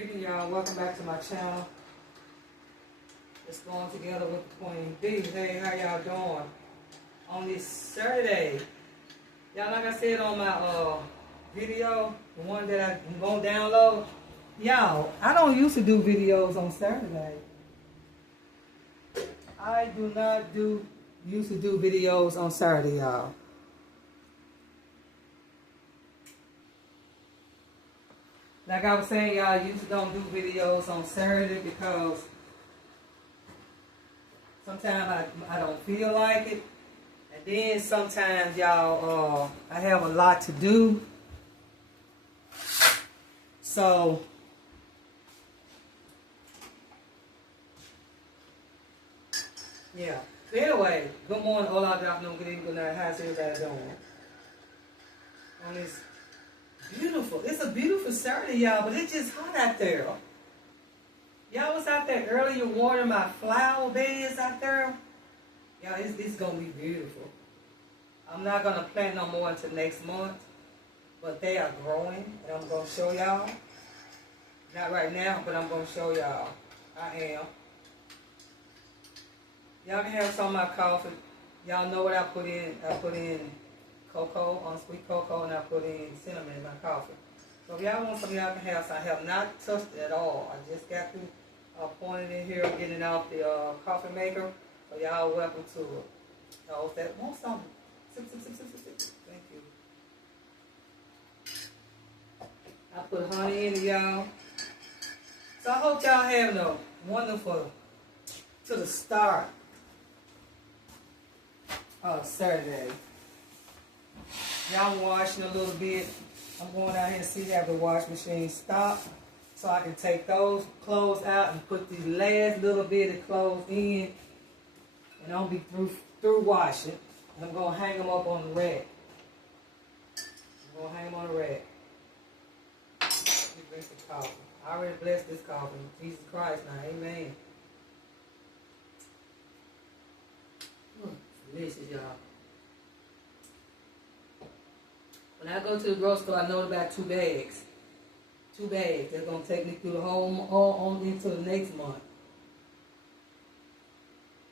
Greeting y'all, welcome back to my channel. It's going together with the Queen B. Hey, how y'all doing? On this Saturday, y'all, like I said on my video, the one that I'm gonna download, y'all, I don't used to do videos on Saturday. I do not used to do videos on Saturday, y'all. Like I was saying, y'all, I usually don't do videos on Saturday because sometimes I don't feel like it. And then sometimes, y'all, I have a lot to do. So, yeah. But anyway, good morning, hola, good afternoon, good evening, good night. How's everybody doing? On this beautiful, it's a beautiful Saturday, y'all, but it's just hot out there. Y'all was out there earlier watering my flower beds out there. Y'all, it's going to be beautiful. I'm not going to plant no more until next month, but they are growing, and I'm going to show y'all. Not right now, but I'm going to show y'all. I am. Y'all can have some of my coffee. Y'all know what I put in. I put in cocoa, unsweet cocoa, and I put in cinnamon in my coffee. So if y'all want some, y'all can have some. I have not touched it at all. I just got through pouring it in here, getting it off the coffee maker. So y'all welcome to it. Those that want some, sip, sip, sip, sip, sip, sip. Thank you. I put honey in it, y'all. So I hope y'all having a wonderful to the start of Saturday. Y'all washing a little bit. I'm going out here and see have the wash machine stop so I can take those clothes out and put these last little bit of clothes in, and I'll be through washing. And I'm gonna hang them up on the rack. I'm gonna hang them on the rack. Let me drink some coffee. I already blessed this coffee. Jesus Christ now, amen. Delicious, y'all. When I go to the grocery store, I know about 2 bags. 2 bags. That's going to take me through the whole, on into the next month.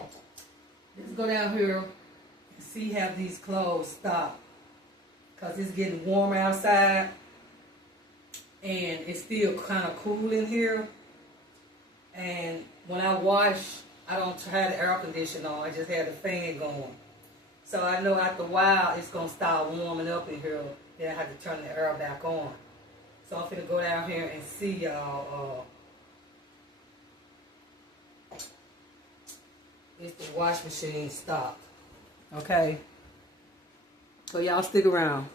Let's go down here and see how these clothes stop. Because it's getting warmer outside. And it's still kind of cool in here. And when I wash, I don't have the air conditioner on. I just have the fan going. So I know after a while it's going to start warming up in here. Then I have to turn the air back on. So I'm going to go down here and see y'all. If the wash machine stopped. Okay? So y'all stick around.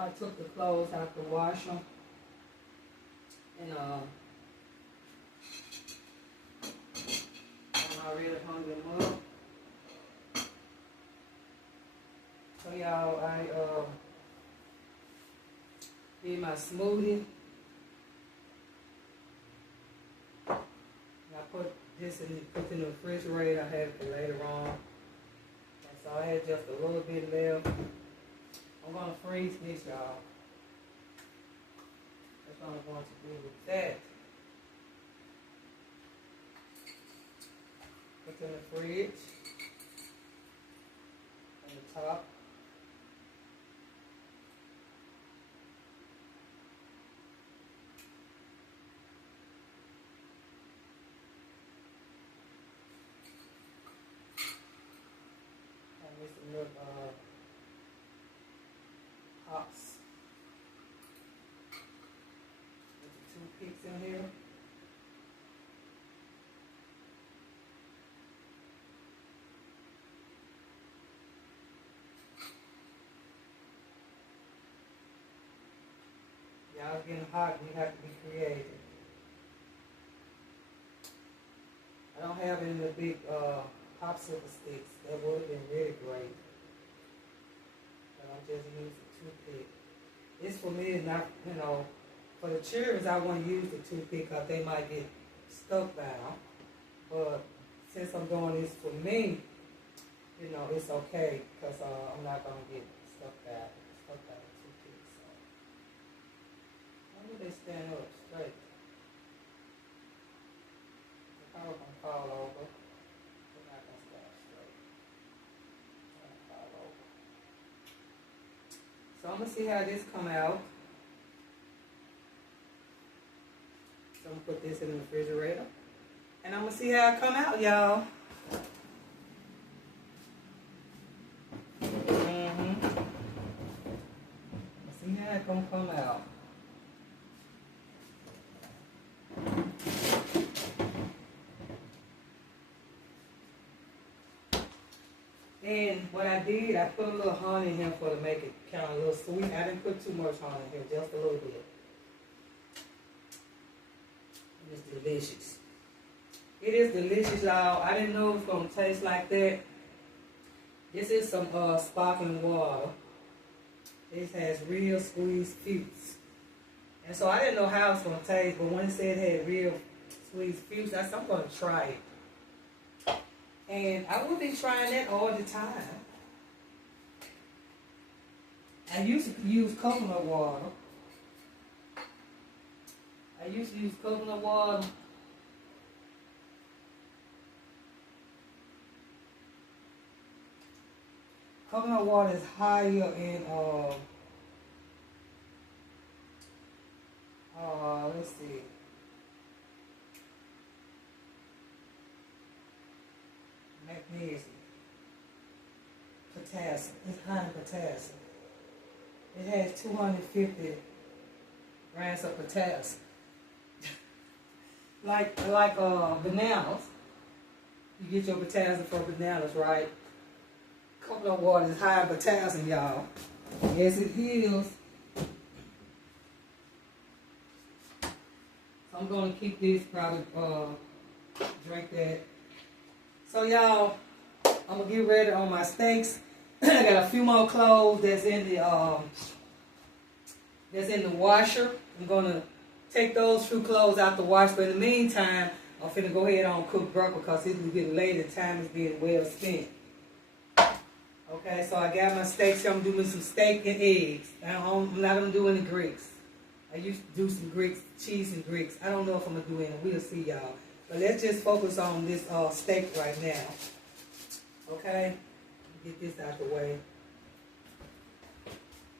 I took the clothes out to wash them, and I'm already hung them up. So y'all, I did my smoothie. And I put this in the refrigerator. I had it for later on. And so I had just a little bit left. I'm going to freeze this, y'all. That's what I'm going to do with that. Put in the fridge. On the top. And this little pops with the toothpicks in here. Y'all, it's getting hot. We have to be creative. I don't have any of the big popsicle sticks. That would have been really great. But I'm just using a toothpick. This for me is not, for the children, I want to use the toothpick because they might get stuck down. But since I'm doing this for me, you know, it's okay because I'm not going to get stuck down too quick. So, why would they stand up straight? They're probably going to fall over. They're not going to stand straight. They're going to fall over. So I'm going to see how this come out. So I'm going to put this in the refrigerator. And I'm going to see how it come out, y'all. See how it gonna come out. And what I did, I put a little honey in here to make it kind of a little sweet. I didn't put too much honey in here, just a little bit. And it's delicious. It is delicious, y'all. I didn't know it was gonna taste like that. This is some sparkling water. This has real squeezed fruits. And so I didn't know how it's going to taste, but when it said it had real squeezed fruits, I said, I'm going to try it. And I will be trying that all the time. I used to use coconut water. Coconut water is higher in, let's see. Magnesium. Potassium. It's high in potassium. It has 250 grams of potassium. like bananas. You get your potassium from bananas, right? Coconut water is high in potassium, y'all. Yes, it is. So I'm going to keep this, probably drink that. So, y'all, I'm going to get ready on my steaks. I got a few more clothes that's in the washer. I'm going to take those few clothes out the wash. But in the meantime, I'm finna go ahead and cook breakfast because it's getting late and time is being well spent. Okay, so I got my steaks. I'm doing some steak and eggs. I'm not going to do any Greeks. I used to do some Greeks, cheese and Greeks. I don't know if I'm going to do any. We'll see, y'all. But let's just focus on this steak right now. Okay? Get this out the way.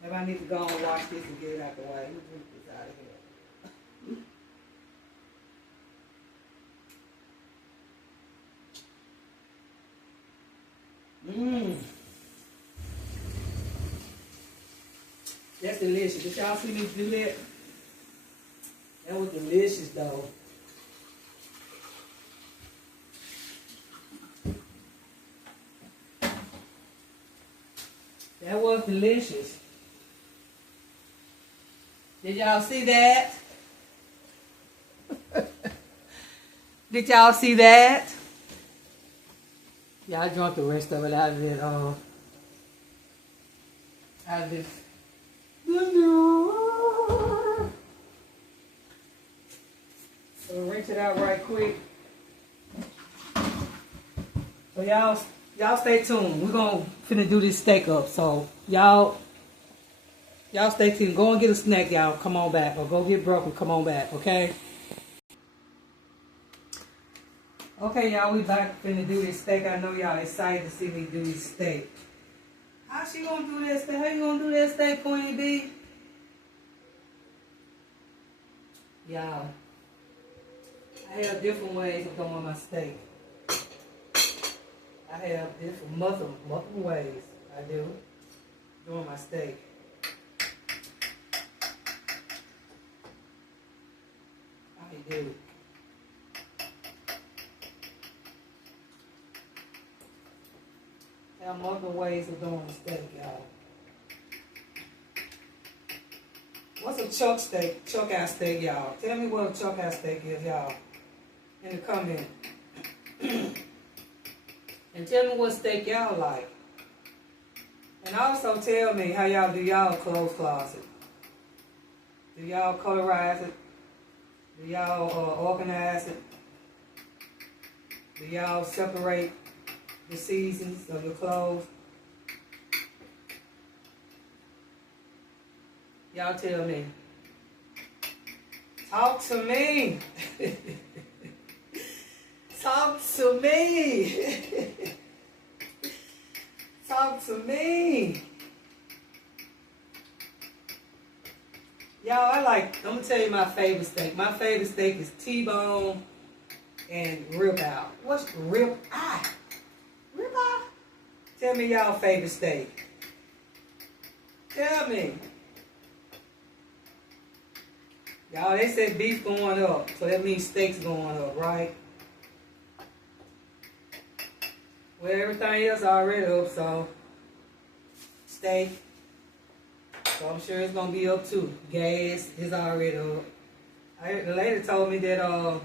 Maybe I need to go and wash this and get it out the way. We'll get this out of here. That's delicious. Did y'all see me do that? That was delicious, though. That was delicious. Did y'all see that? Did y'all see that? Yeah, I drank the rest of it out of it. Out of this. So rinse it out right quick. So y'all stay tuned. We're gonna finna do this steak up. So y'all stay tuned. Go and get a snack, y'all. Come on back, or go get broken. Come on back, okay? Okay, y'all, we back finna do this steak. I know y'all excited to see me do this steak. How she gonna do that steak? How you gonna do that steak, Queenie B? Y'all, I have different ways of doing my steak. I have different multiple ways I do doing my steak. I do. There are multiple ways of doing the steak, y'all. What's a chuck steak? Chuck out steak, y'all. Tell me what a chuck out steak is, y'all. In the comment. And tell me what steak y'all like. And also tell me how y'all do y'all clothes closet. Do y'all colorize it? Do y'all organize it? Do y'all separate the seasons of your clothes? Y'all tell me. Talk to me. Talk to me. Talk to me. Y'all, I'm gonna tell you my favorite steak. My favorite steak is T-bone and ribeye. What's ribeye? Ribeye? Tell me y'all favorite steak. Tell me. Y'all, they said beef going up, so that means steak's going up, right? Well, everything else already up, so steak. So I'm sure it's gonna be up too. Gas is already up. The lady told me that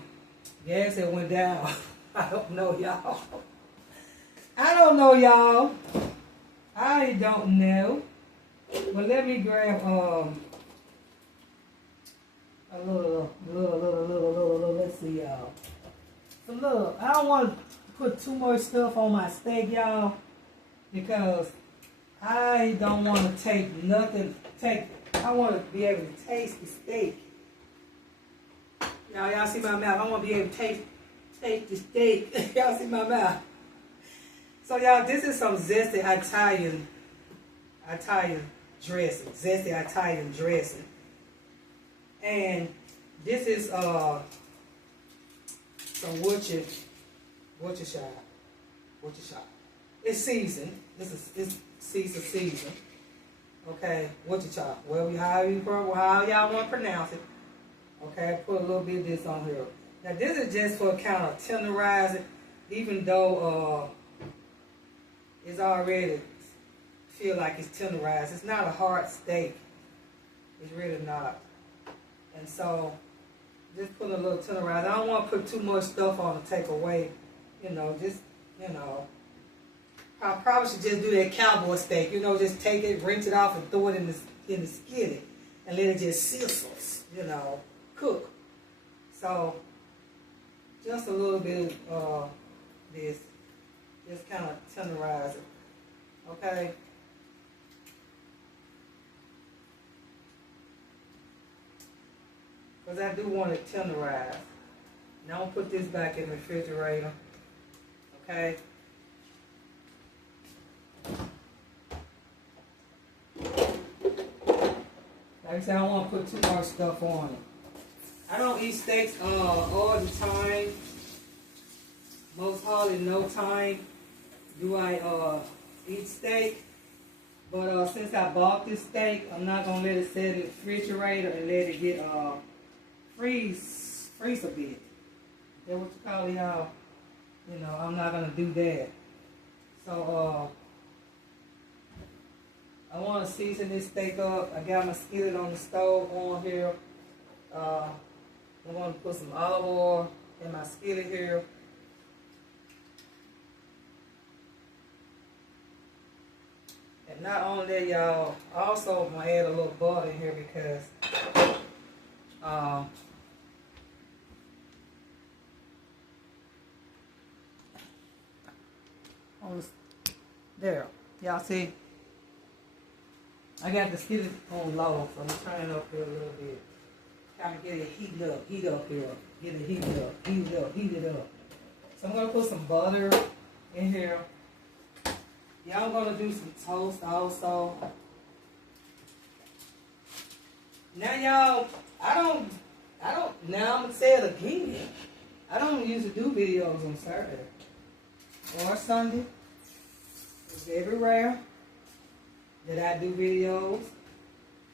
gas had went down. I don't know, y'all. I don't know, y'all. I don't know. But let me grab a little. Let's see, y'all. Some little. I don't want to put too much stuff on my steak, y'all, because I don't want to take nothing. I want to be able to taste the steak. Y'all see my mouth? I want to be able to taste the steak. Y'all see my mouth? So y'all, this is some zesty Italian dressing. Zesty Italian dressing. And this is some Worcestershire. It's seasoned. It's seasoned. Okay, Worcestershire. How y'all want to pronounce it. Okay, put a little bit of this on here. Now this is just for kind of tenderizing, even though it's already feel like it's tenderized. It's not a hard steak. It's really not. And so just put a little tenderizer. I don't want to put too much stuff on to take away. I probably should just do that cowboy steak. Just take it, rinse it off, and throw it in the skillet, and let it just sizzles. Cook. So just a little bit of this, just kind of tenderize it. Okay. Because I do want it tenderized. Now I'll put this back in the refrigerator. Okay. Like I said, I don't want to put too much stuff on it. I don't eat steaks all the time. Most hardly no time do I eat steak. But since I bought this steak, I'm not going to let it sit in the refrigerator and let it get freeze a bit. That's what you call it, y'all. I'm not going to do that. So I want to season this steak up. I got my skillet on the stove on here. I'm going to put some olive oil in my skillet here. And not only that, y'all, also I'm going to add a little butter in here because there, y'all see? I got the skillet on low, so I'm turning it up here a little bit. Kind of get it heat up here. Get it heat it up. So I'm going to put some butter in here. Y'all going to do some toast also. Now y'all, now I'm going to say it again. I don't usually do videos on Saturday or Sunday. It's very rare that I do videos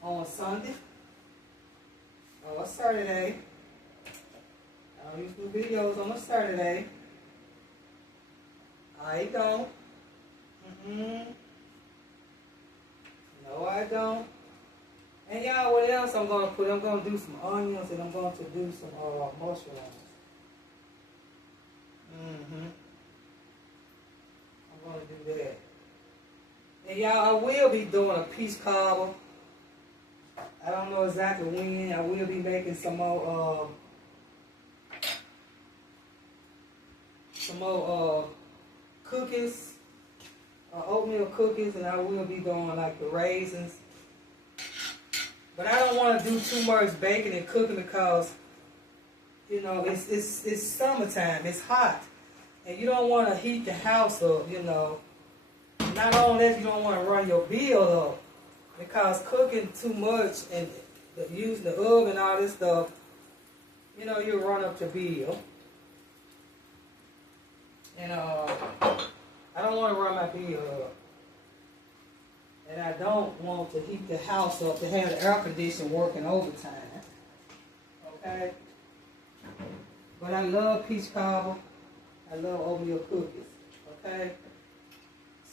on Sunday or Saturday. I don't usually do videos on a Saturday. I don't. No, I don't. And y'all, what else I'm going to put? I'm going to do some onions and I'm going to do some mushrooms. I'm going to do that. And y'all, I will be doing a peach cobbler. I don't know exactly when. I will be making some more some more cookies, oatmeal cookies, and I will be doing like the raisins. But I don't want to do too much baking and cooking because, you know, it's summertime, it's hot, and you don't want to heat the house up, you know. Not only that, you don't want to run your bill up because cooking too much and using the oven and all this stuff, you know, you'll run up your bill. And I don't want to run my bill up. And I don't want to heat the house up to have the air conditioning working overtime. Okay? But I love peach cobbler. I love oatmeal cookies. Okay?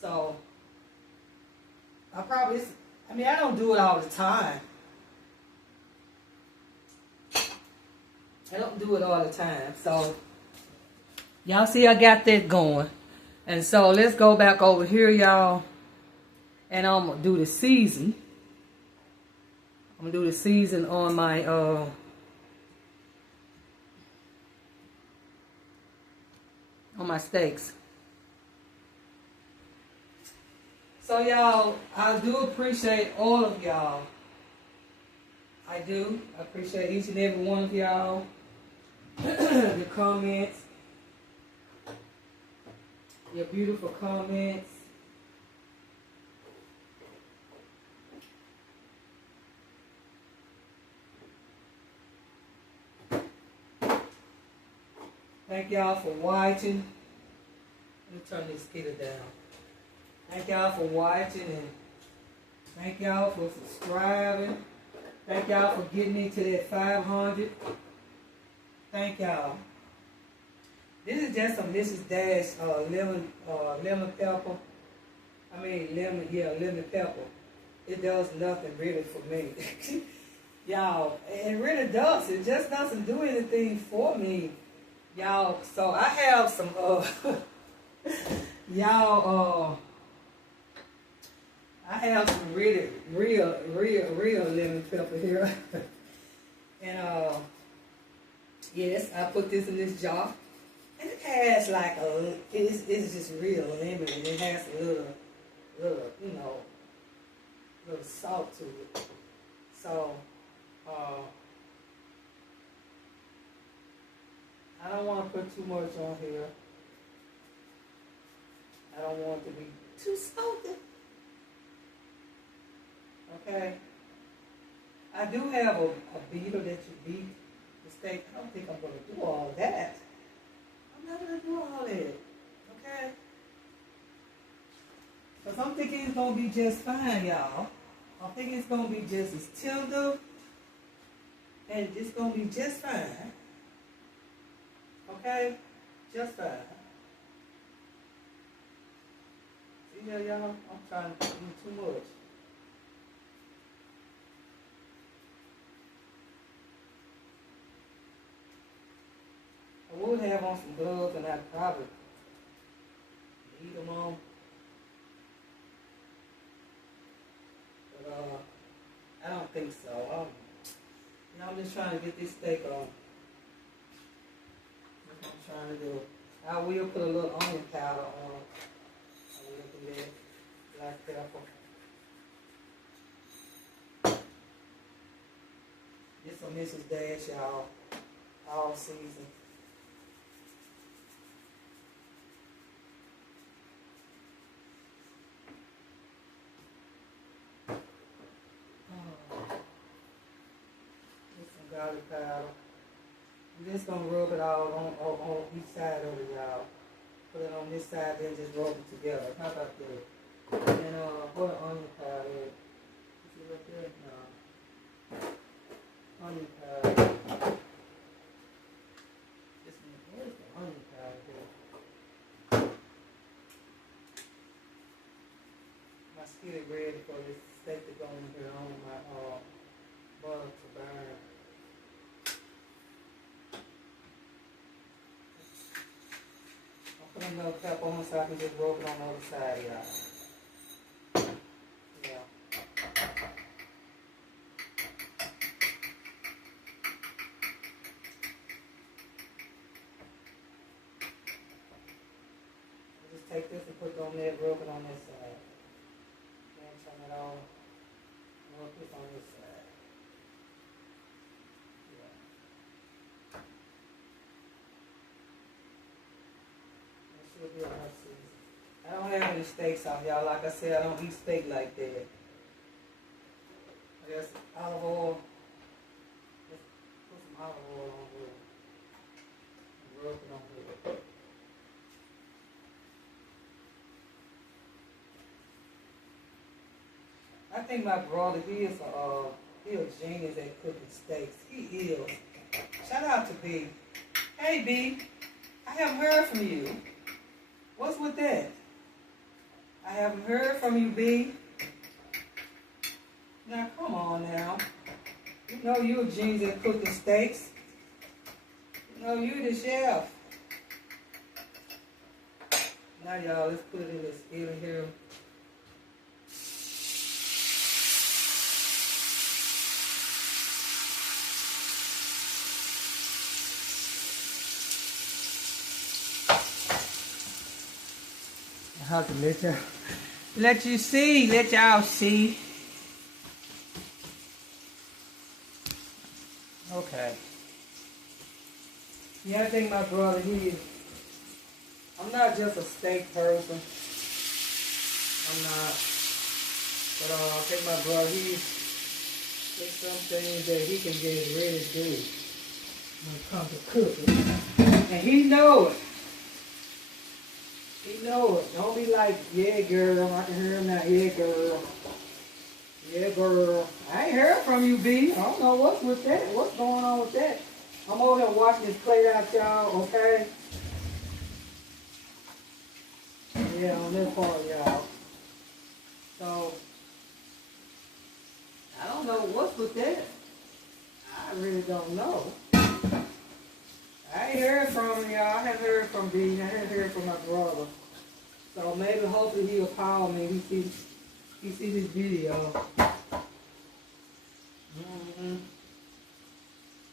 So, I don't do it all the time. I don't do it all the time. So, y'all see I got that going. And so, let's go back over here, y'all. And I'm going to do the season. I'm going to do the season on my steaks. So y'all, I do appreciate all of y'all. I do. I appreciate each and every one of y'all. The comments. Your beautiful comments. Thank y'all for watching. Let me turn this skitter down. Thank y'all for watching, and thank y'all for subscribing. Thank y'all for getting me to that 500. Thank y'all. This is just some Mrs. Dash lemon pepper. Lemon pepper. It does nothing really for me. Y'all, it really does. It just doesn't do anything for me. Y'all, so I have some I have some really real lemon pepper here. And yes, I put this in this jar. And it has like it's just real lemon, and it has a little little salt to it. So I don't want to put too much on here. I don't want it to be too salty. Okay. I do have a beater that you beat the steak. I don't think I'm going to do all that. I'm not going to do all that. Okay. Because I'm thinking it's going to be just fine, y'all. I'm thinking it's going to be just as tender. And it's going to be just fine. Okay? Just fine. See there, y'all? I'm trying to do too much. I would have on some gloves, and I'd probably leave them on. But I don't think so. I'm just trying to get this steak on. That's what I'm trying to do. I will put a little onion powder on. I will do that. Black pepper. This one, Mrs. Dash, y'all. All season. Garlic powder. I'm just gonna rub it all on each side of it, y'all. Put it on this side, then just rub it together. How about that? And what onion powder is? See right there? No. Onion powder. Where's the onion powder here? My skillet ready for this steak to go in here on my butter to burn. Put another pepper on so I can just rub it on the other side, y'all. Yeah. take this and put it on there, rub it on this side. Then turn it on, rub this on this side. Yeah. That should be enough season. I don't have any steaks out, y'all. Like I said, I don't eat steak like that. I guess olive oil. Just put some olive oil on here. And rub it on here. I think my brother, he is a genius at cooking steaks. He is. Shout out to B. Hey B, I haven't heard from you. What's with that? I haven't heard from you, B. Now come on now. You know you're a genius at cooking steaks. You know you the chef. Now y'all, let's put it in this skillet here. I have to let you see, let y'all see. Okay. Yeah, I think my brother, I'm not just a steak person. I'm not. But I think my brother, there's some things that he can get really do when it comes to cooking. And he know it. He know it. Don't be like, yeah, girl. I can hear him now. Yeah, girl. Yeah, girl. I ain't heard from you, B. I don't know what's with that. What's going on with that? I'm over here watching this plate out, y'all, okay? Yeah, on this part, y'all. So, I don't know what's with that. I really don't know. I ain't heard from him, y'all. I haven't heard from B. I haven't heard from my brother. So maybe, hopefully, he'll call me. He see this video.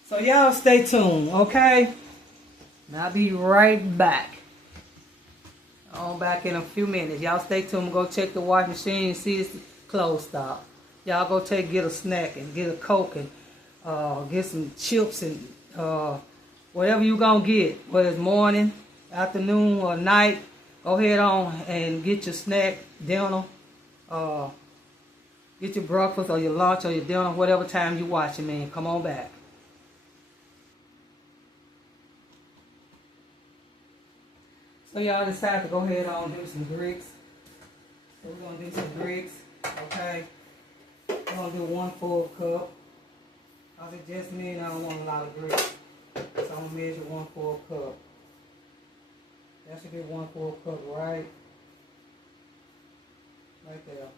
So y'all stay tuned, okay? And I'll be right back. I'm back in a few minutes. Y'all stay tuned. Go check the washing machine and see it's closed stop. Y'all go get a snack and get a Coke and get some chips and whatever you gonna get, whether it's morning, afternoon, or night. Go ahead on and get your snack, dinner, get your breakfast or your lunch or your dinner, whatever time you watching, man. Come on back. So y'all decide to go ahead on and do some grits. So we're gonna do some grits, okay? We're gonna do 1 full cup. Cause it just means I don't want a lot of grits. So I'm gonna measure 1 full cup. That should be 1 full cup, right there.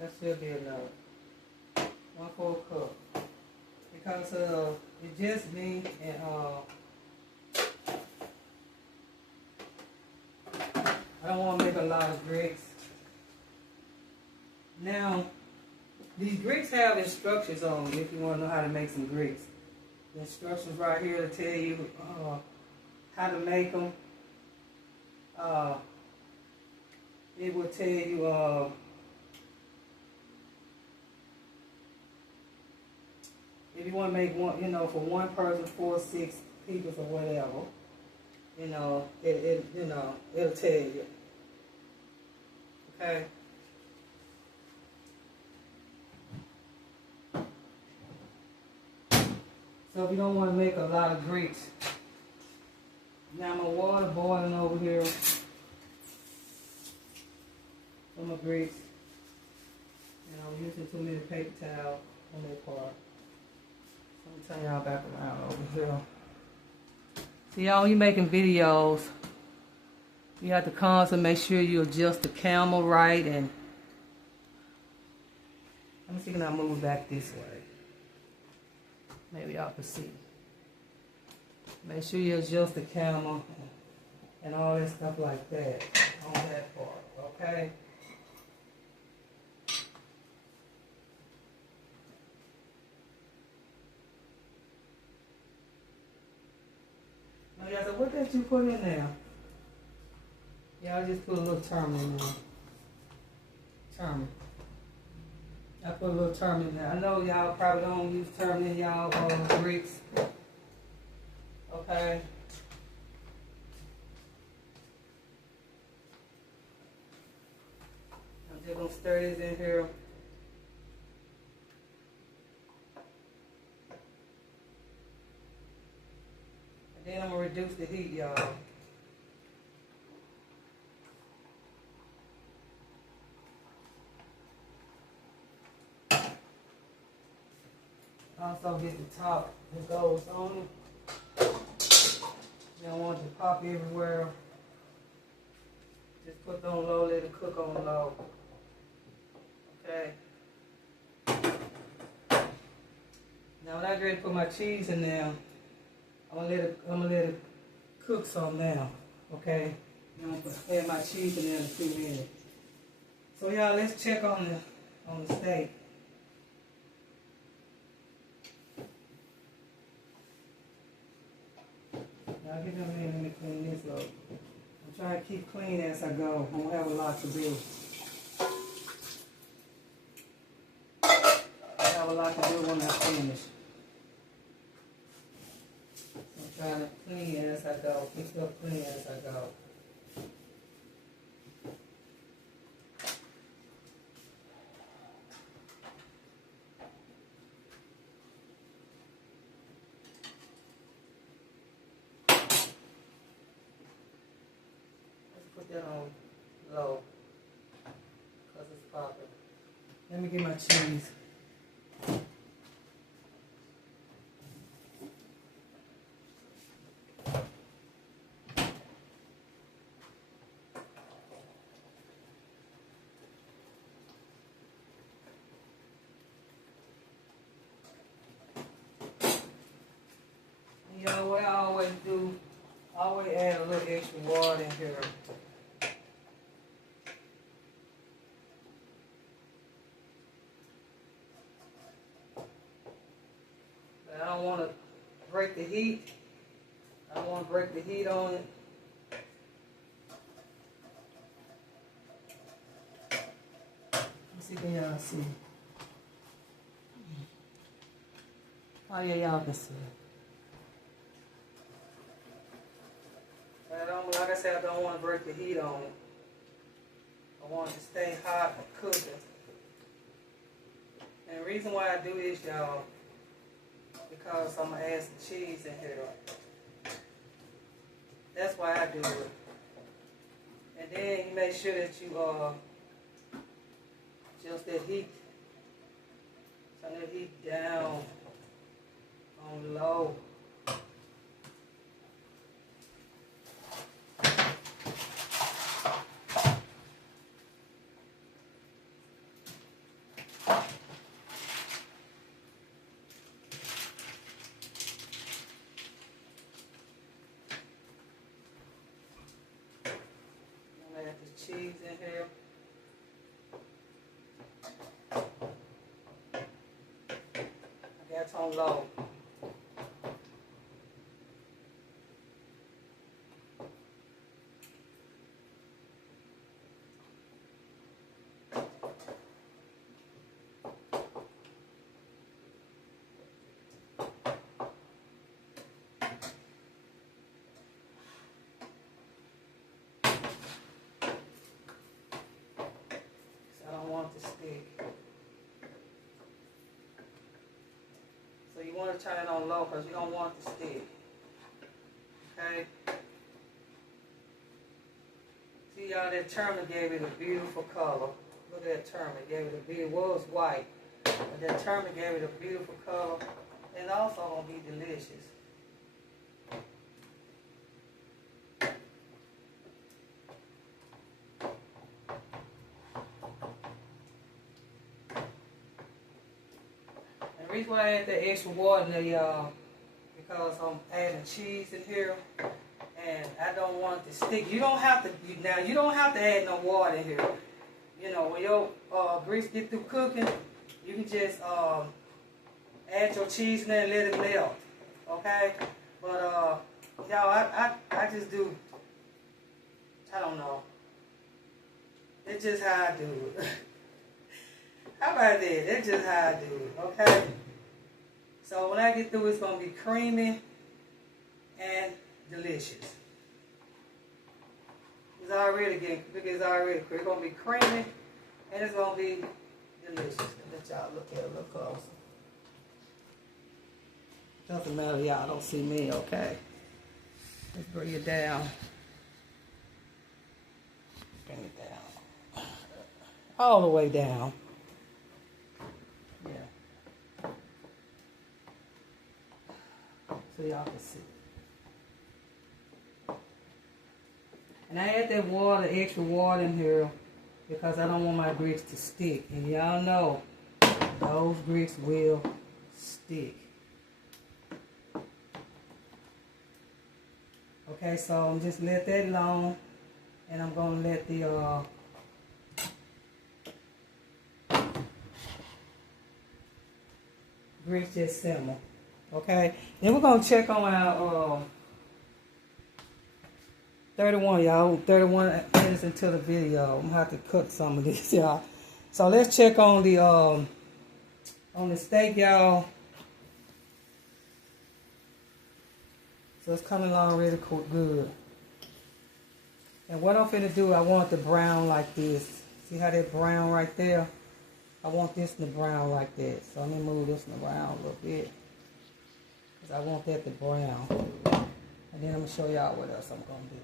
That should be enough. 1 full cup. Because it just me and I don't want to make a lot of grits. Now, these grits have instructions on them if you want to know how to make some grits. The instructions right here to tell you how to make them. It will tell you if you want to make one, for one person, 4, 6 people or whatever, it'll tell you. Okay. So if you don't want to make a lot of grits, now my water boiling over here. For my grits, and I'm using too many paper towels on that part. Let me turn y'all back around over here. See, y'all, when you're making videos, you have to constantly make sure you adjust the camera right. And let me see, can I move back this way? Maybe y'all can see. Make sure you adjust the camera and all that stuff like that on that part, okay? what did you put in there? Yeah, I just put a little thyme in there. Thyme. I put a little thyme in there. I know y'all probably don't use thyme in y'all grits. Okay. I'm just gonna stir this in here. And then I'm gonna reduce the heat, y'all. Also get the top that goes on it. You don't want it to pop everywhere. Just put it on low, let it cook on low. Okay. Now when I get ready to put my cheese in there, I'm gonna let it cook some now. Okay. I'm gonna add my cheese in there in 2 minutes. So y'all, let's check on the steak. Now get them in, let me clean this up. I'm trying to keep clean as I go. I don't have a lot to do. I have a lot to do when I finish. I'm trying to clean as I go. Keep up clean as I go. Put that on low because it's popping. Let me get my cheese. You know what I always do? I always add a little extra water in here. I don't want to break the heat. I don't want to break the heat on it. Let's see, can y'all see? Oh yeah, y'all can see. Like I said, I don't want to break the heat on it. I want it to stay hot and cooking. And the reason why I do this, y'all, because I'm going to add some cheese in here. That's why I do it. And then you make sure that you just that heat, turn that heat down on low. Cheese in here. I got it on low. To stick. So you want to turn it on low because you don't want it to stick. Okay? See y'all, that turmeric gave it a beautiful color. Look at that turmeric, gave it a beautiful, well, it was white, but that turmeric gave it a beautiful color, and also gonna be delicious. The reason why I add that extra water in there, y'all, because I'm adding cheese in here, and I don't want it to stick. You don't have to, now you don't have to add no water in here. You know, when your grease get through cooking, you can just add your cheese in there and let it melt, okay? But Y'all, I just do, I don't know. It's just how I do it. How about that? That's just how I do it, okay? So when I get through, it's going to be creamy and delicious. It's already it's going to be creamy and it's going to be delicious. Let y'all look at it a little closer. Doesn't matter, y'all don't see me, okay? Let's bring it down. Bring it down. All the way down. Yeah. So y'all can see. And I add that water, extra water in here because I don't want my grits to stick. And y'all know those grits will stick. Okay, so I'm just let that alone, and I'm gonna let the grits just simmer. Okay, then we're gonna check on our 31, y'all. 31 minutes into the video. I'm gonna have to cut some of this, y'all. So let's check on the steak, y'all. So it's coming along really cool, good. And what I'm finna do, I want the brown like this. See how that brown right there? I want this to brown like that. So let me move this around a little bit. Because I want that to brown. And then I'm gonna show y'all what else I'm gonna do.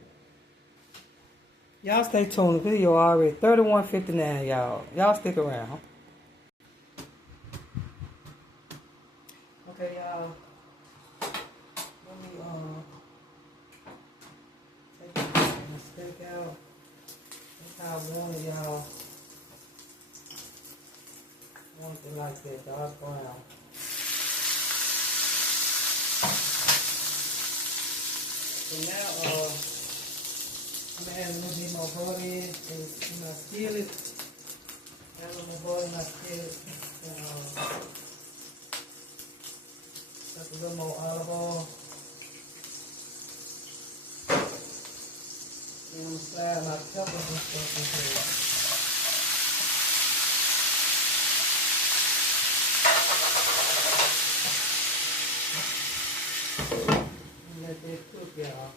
Y'all stay tuned. The video already 31:59, y'all. Y'all stick around. Okay, y'all. Let me take the steak out. That's how I want it, y'all. I want it like that, dark brown. So now, I'm gonna add a little bit more butter in my skillet. Add a little more butter in my skillet. Just a little more olive oil. And I'm gonna slide my peppers and stuff in here. And let that cook, y'all.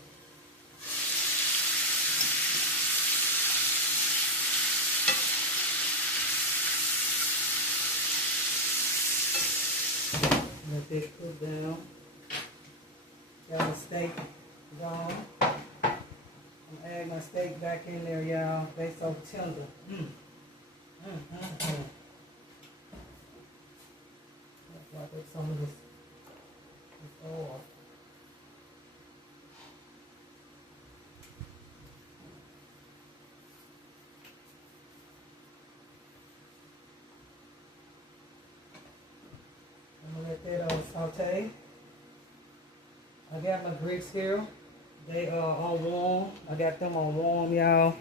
Let that cook down. Got my steak gone. I'm gonna add my steak back in there, y'all. They so tender. Let's wipe up some of this oil. I'm gonna let that saute. I got my grits here. They are on warm. I got them on warm, y'all.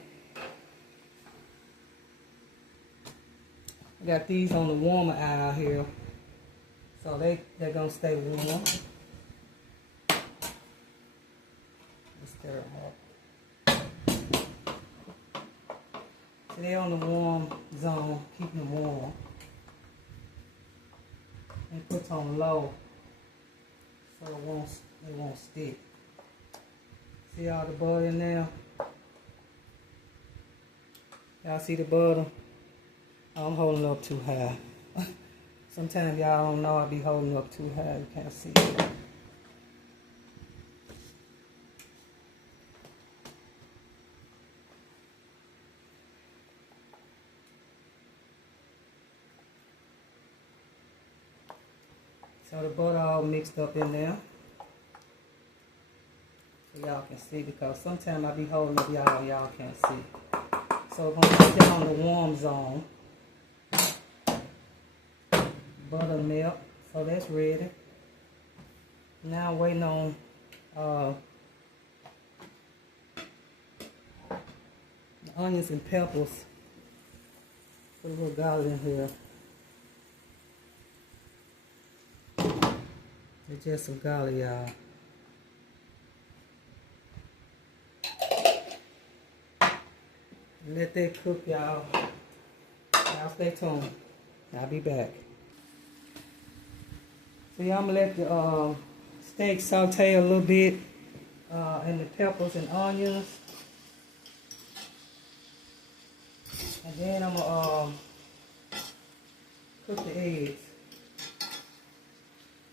I got these on the warmer aisle here. So they're gonna stay warm. Let's stir them up. So they're on the warm zone, keeping them warm. And put on low so it won't stick. See all the butter in there? Y'all see the butter? Oh, I'm holding up too high. Sometimes y'all don't know I be holding up too high. You can't see it. So the butter all mixed up in there. So y'all can see, because sometimes I be holding up y'all can't see. So I'm going to put that on the warm zone. Buttermilk. So that's ready. Now I'm waiting on the onions and peppers. Put a little garlic in here. It's just some garlic, y'all. Let that cook, y'all. Y'all stay tuned. I'll be back. So y'all, I'm gonna let the steak saute a little bit, and the peppers and onions. And then I'm gonna cook the eggs.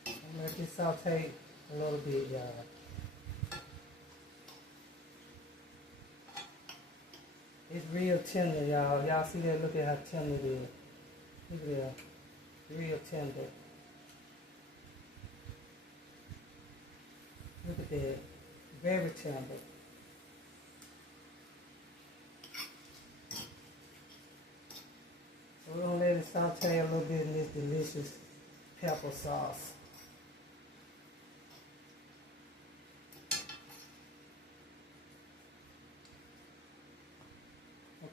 I'm gonna let this saute a little bit, y'all. It's real tender, y'all. Y'all see that? Look at how tender it is. Look at that. Real tender. Look at that. Very tender. So we're going to let it saute a little bit in this delicious pepper sauce.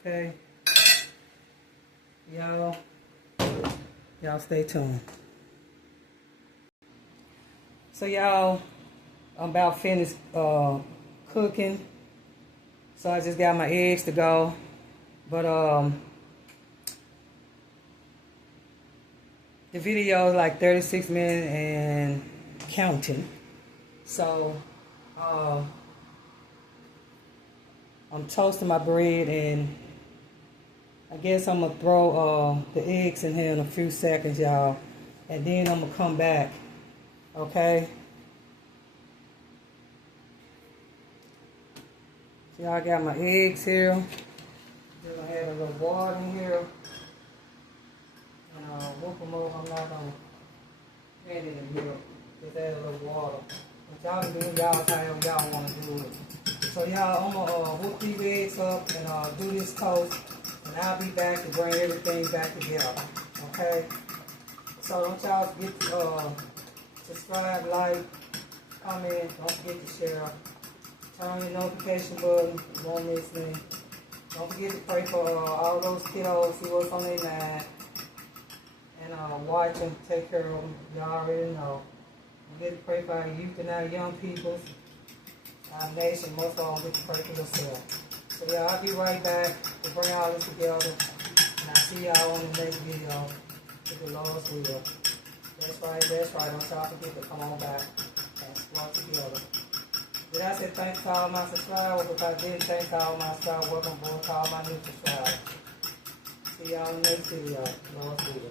Okay? Y'all stay tuned. So y'all, I'm about finished cooking. So I just got my eggs to go. But the video is like 36 minutes and counting. So I'm toasting my bread, and I guess I'm gonna throw the eggs in here in a few seconds, y'all, and then I'm gonna come back. Okay? So y'all, got my eggs here. Just gonna add a little water in here. And whoop them up. I'm not gonna add it in here. Just add a little water. But y'all can do y'all however y'all wanna do it. So y'all, I'm gonna whoop these eggs up and do this toast. And I'll be back to bring everything back together. Okay? So don't y'all forget to subscribe, like, comment, don't forget to share. Turn on your notification button if you won't miss me. Don't forget to pray for all those kiddos, see what's on their mind. And watch and take care of them. Y'all already know. Don't forget to pray for our youth and our young people. Our nation, most of all, get to pray for yourself. So yeah, I'll be right back to bring all this together. And I'll see y'all on the next video with the Lord's will. That's right, that's right. Don't y'all forget to come on back and explore together. Did I say thanks to all my subscribers? If I did, thanks to all my subscribers. Welcome aboard to all my new subscribers. See y'all in the next video. Lord's will.